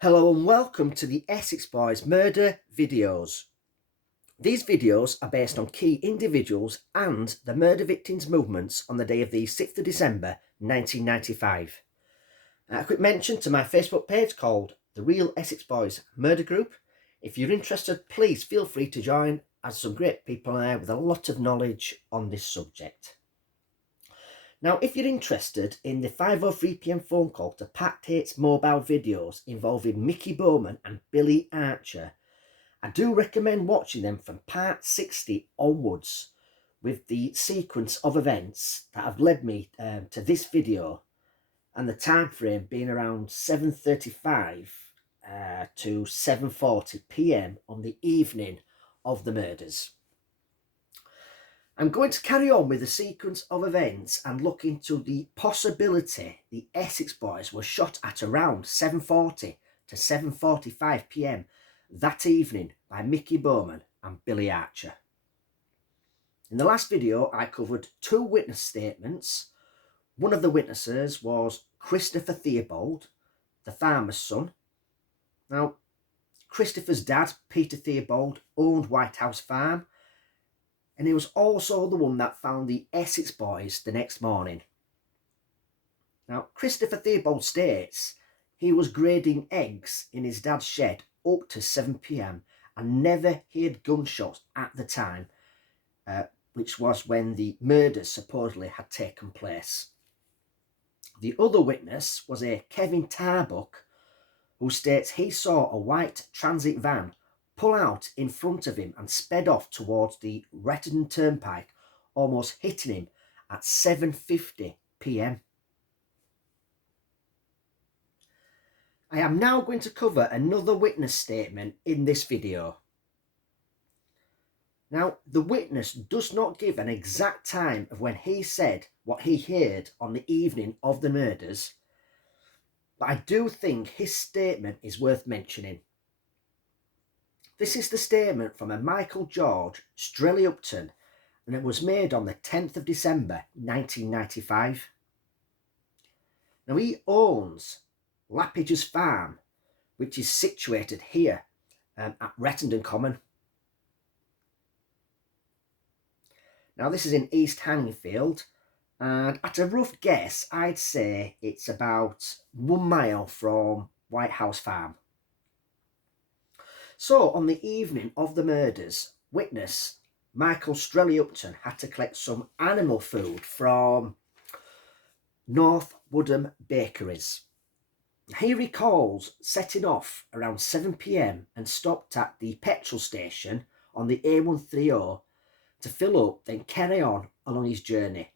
Hello and welcome to the Essex Boys Murder videos. These videos are based on key individuals and the murder victims' movements on the day of the 6th of December 1995. A quick mention to my Facebook page called The Real Essex Boys Murder Group. If you're interested, please feel free to join, as some great people are there with a lot of knowledge on this subject. Now, if you're interested in the 5:03 p.m. phone call to Pat Tates mobile videos involving Mickey Bowman and Billy Archer, I do recommend watching them from part 60 onwards, with the sequence of events that have led me to this video, and the time frame being around 7:35 to 7:40 p.m. on the evening of the murders. I'm going to carry on with the sequence of events and look into the possibility the Essex Boys were shot at around 7:40 to 7:45 p.m. that evening by Mickey Bowman and Billy Archer. In the last video, I covered two witness statements. One of the witnesses was Christopher Theobald, the farmer's son. Now, Christopher's dad, Peter Theobald, owned White House Farm, and he was also the one that found the Essex Boys the next morning. Now, Christopher Theobald states he was grading eggs in his dad's shed up to 7 p.m. and never heard gunshots at the time, which was when the murders supposedly had taken place. The other witness was a Kevin Tarbuck, who states he saw a white transit van pull out in front of him and sped off towards the Retton Turnpike, almost hitting him at 7:50 p.m. I am now going to cover another witness statement in this video. Now, the witness does not give an exact time of when he said what he heard on the evening of the murders, but I do think his statement is worth mentioning. This is the statement from a Michael George Strelly-Upton, and it was made on the 10th of December 1995. Now, he owns Lappage's Farm, which is situated here at Rettendon Common. Now, this is in East Hanningfield, and at a rough guess, I'd say it's about 1 mile from White House Farm. So, on the evening of the murders, witness Michael Strelly-Upton had to collect some animal food from North Woodham Bakeries. He recalls setting off around 7 p.m. and stopped at the petrol station on the A130 to fill up, then carry on along his journey.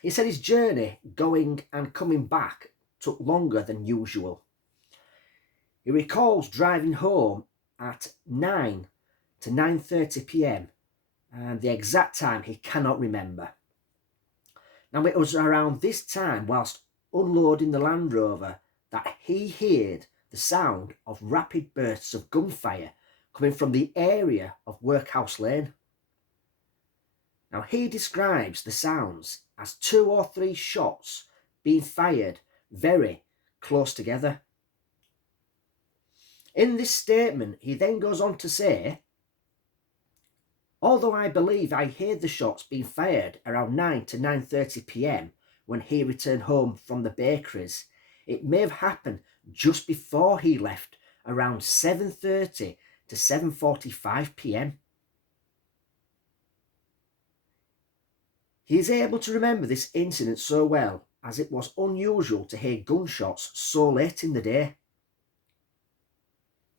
He said his journey going and coming back took longer than usual. He recalls driving home at 9 to 9:30 p.m. and the exact time he cannot remember. Now, it was around this time, whilst unloading the Land Rover, that he heard the sound of rapid bursts of gunfire coming from the area of Workhouse Lane. Now, he describes the sounds as 2 or 3 shots being fired very close together. In this statement, he then goes on to say, although I believe I heard the shots being fired around 9 to 9:30 p.m. when he returned home from the bakeries, it may have happened just before he left, around 7:30 to 7:45 p.m. He is able to remember this incident so well, as it was unusual to hear gunshots so late in the day.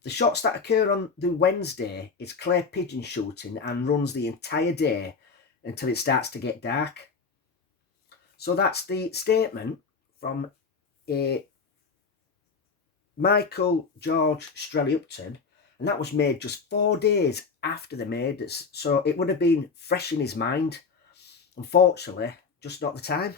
The shots that occur on the Wednesday is clay pigeon shooting and runs the entire day until it starts to get dark. So that's the statement from a Michael George Strelly-Upton, and that was made just 4 days after the murders, so it would have been fresh in his mind. Unfortunately, just not the time.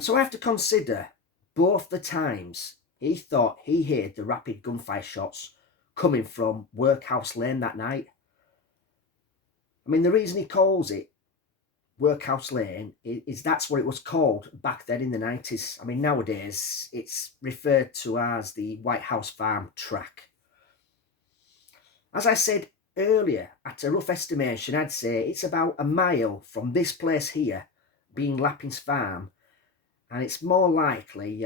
So I have to consider both the times he thought he heard the rapid gunfire shots coming from Workhouse Lane that night. I mean, the reason he calls it Workhouse Lane is that's what it was called back then in the 90s. I mean, nowadays it's referred to as the White House Farm track. As I said earlier, at a rough estimation, I'd say it's about a mile from this place here, being Lappin's Farm, and it's more likely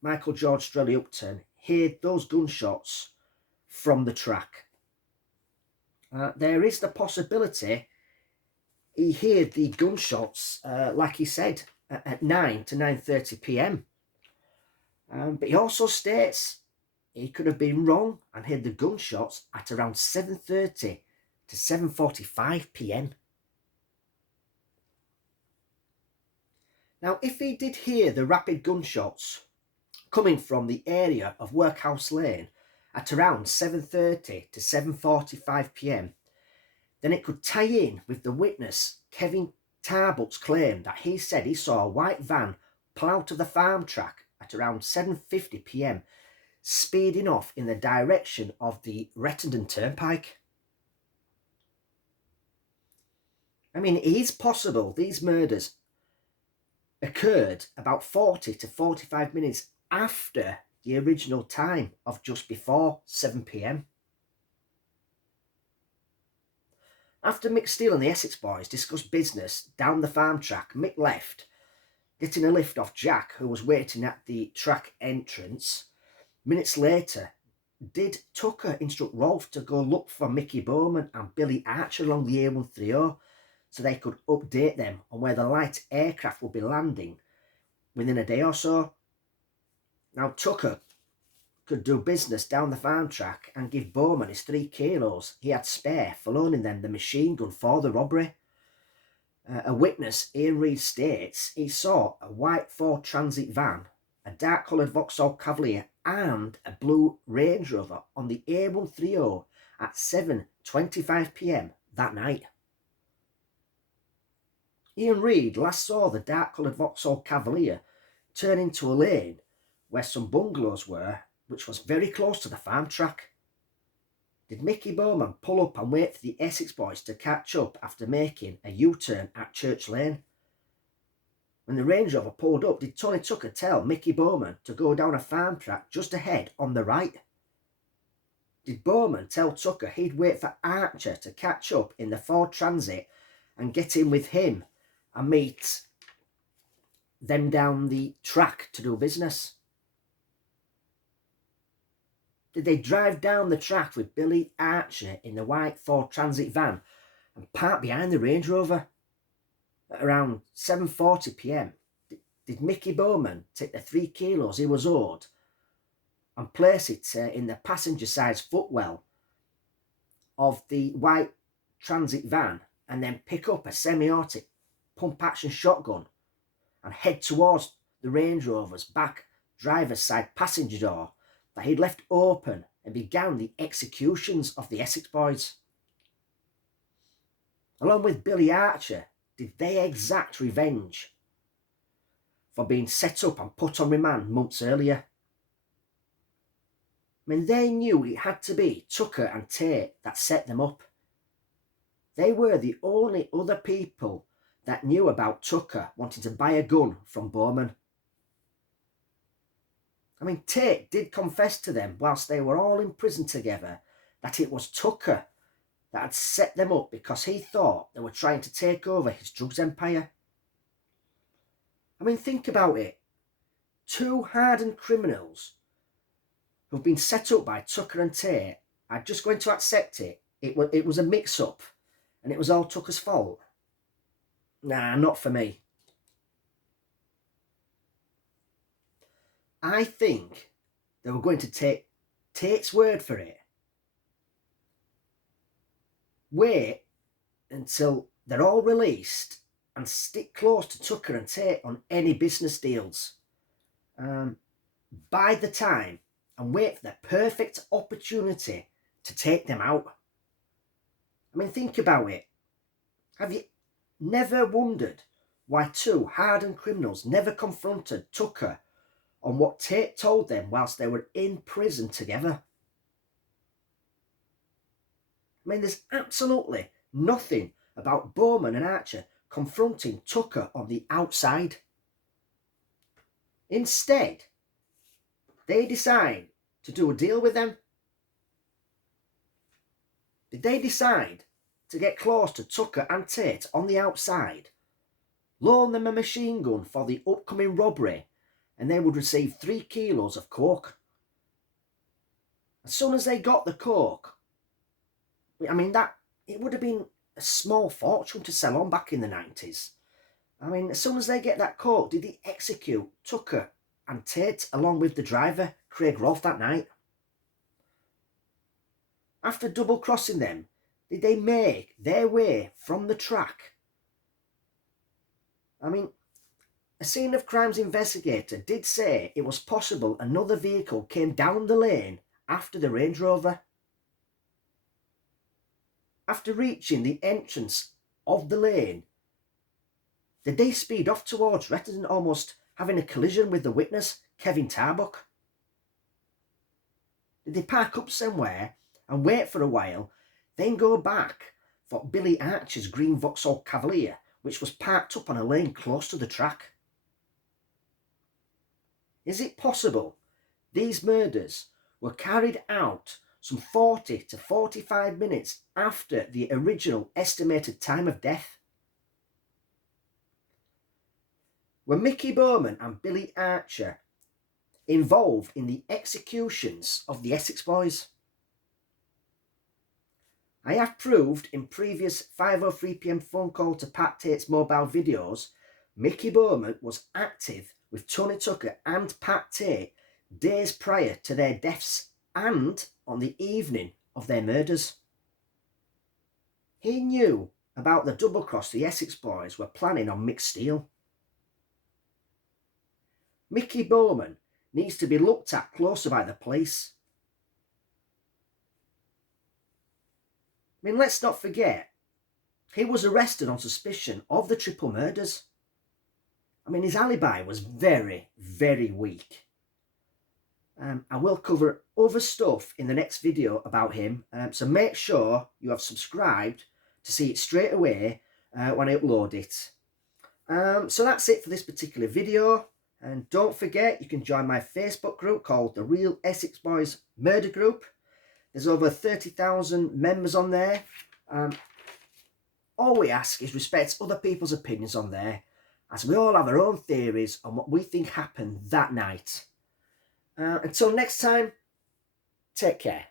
Michael George Strelly Upton heard those gunshots from the track. There is the possibility he heard the gunshots, like he said, at 9 to 9:30 p.m. But he also states he could have been wrong and heard the gunshots at around 7:30 to 7:45 p.m. Now, if he did hear the rapid gunshots coming from the area of Workhouse Lane at around 7:30 to 7:45 p.m, then it could tie in with the witness Kevin Tarbut's claim that he said he saw a white van pull out of the farm track at around 7:50 p.m, speeding off in the direction of the Rettendon Turnpike. I mean, it is possible these murders occurred about 40 to 45 minutes after the original time of just before 7 p.m. After Mick Steele and the Essex Boys discussed business down the farm track, Mick left, getting a lift off Jack, who was waiting at the track entrance. Minutes later, did Tucker instruct Rolf to go look for Mickey Bowman and Billy Archer along the A130 so they could update them on where the light aircraft would be landing within a day or so? Now, Tucker could do business down the farm track and give Bowman his 3 kilos he had spare for loaning them the machine gun for the robbery. A witness, Ian Reid, states he saw a white Ford Transit van, a dark coloured Vauxhall Cavalier and a blue Range Rover on the A130 at 7:25 p.m. that night. Ian Reid last saw the dark coloured Vauxhall Cavalier turn into a lane where some bungalows were, which was very close to the farm track. Did Mickey Bowman pull up and wait for the Essex Boys to catch up after making a U-turn at Church Lane? When the Range Rover pulled up, did Tony Tucker tell Mickey Bowman to go down a farm track just ahead on the right? Did Bowman tell Tucker he'd wait for Archer to catch up in the Ford Transit and get in with him and meet them down the track to do business? Did they drive down the track with Billy Archer in the white Ford Transit van and park behind the Range Rover? At around 7:40 p.m, did Mickey Bowman take the 3 kilos he was owed and place it in the passenger side footwell of the white Transit van and then pick up a semi-automatic pump-action shotgun and head towards the Range Rover's back driver's side passenger door that he'd left open and began the executions of the Essex Boys? Along with Billy Archer, did they exact revenge for being set up and put on remand months earlier? I mean, they knew it had to be Tucker and Tate that set them up. They were the only other people that knew about Tucker wanting to buy a gun from Bowman. I mean, Tate did confess to them whilst they were all in prison together that it was Tucker that had set them up because he thought they were trying to take over his drugs empire. I mean, think about it. 2 hardened criminals who've been set up by Tucker and Tate are just going to accept it. It was a mix-up and it was all Tucker's fault. Nah, not for me. I think they were going to take Tate's word for it. Wait until they're all released and stick close to Tucker and Tate on any business deals. Bide the time and wait for the perfect opportunity to take them out. I mean, think about it. Have you never wondered why 2 hardened criminals never confronted Tucker on what Tate told them whilst they were in prison together? I mean, there's absolutely nothing about Bowman and Archer confronting Tucker on the outside. Instead, they decide to do a deal with them. Did they decide to get close to Tucker and Tate on the outside, loan them a machine gun for the upcoming robbery, and they would receive 3 kilos of coke? As soon as they got the coke, I mean, that it would have been a small fortune to sell on back in the 90s. I mean, as soon as they get that coke, did they execute Tucker and Tate along with the driver, Craig Rolfe, that night? After double-crossing them, did they make their way from the track? I mean, a scene of crimes investigator did say it was possible another vehicle came down the lane after the Range Rover. After reaching the entrance of the lane, did they speed off towards Retton, almost having a collision with the witness, Kevin Tarbuck? Did they park up somewhere and wait for a while, then go back for Billy Archer's green Vauxhall Cavalier, which was parked up on a lane close to the track? Is it possible these murders were carried out some 40 to 45 minutes after the original estimated time of death? Were Mickey Bowman and Billy Archer involved in the executions of the Essex Boys? I have proved in previous 5:03 PM phone call to Pat Tates mobile videos, Mickey Bowman was active with Tony Tucker and Pat Tate days prior to their deaths and on the evening of their murders. He knew about the double cross the Essex Boys were planning on Mick Steele. Mickey Bowman needs to be looked at closer by the police. I mean, let's not forget, he was arrested on suspicion of the triple murders. I mean, his alibi was very, very weak. I will cover other stuff in the next video about him, so make sure you have subscribed to see it straight away when I upload it. So that's it for this particular video, and don't forget you can join my Facebook group called the Real Essex Boys Murder Group. There's over 30,000 members on there. All we ask is respect other people's opinions on there, as we all have our own theories on what we think happened that night. Until next time, take care.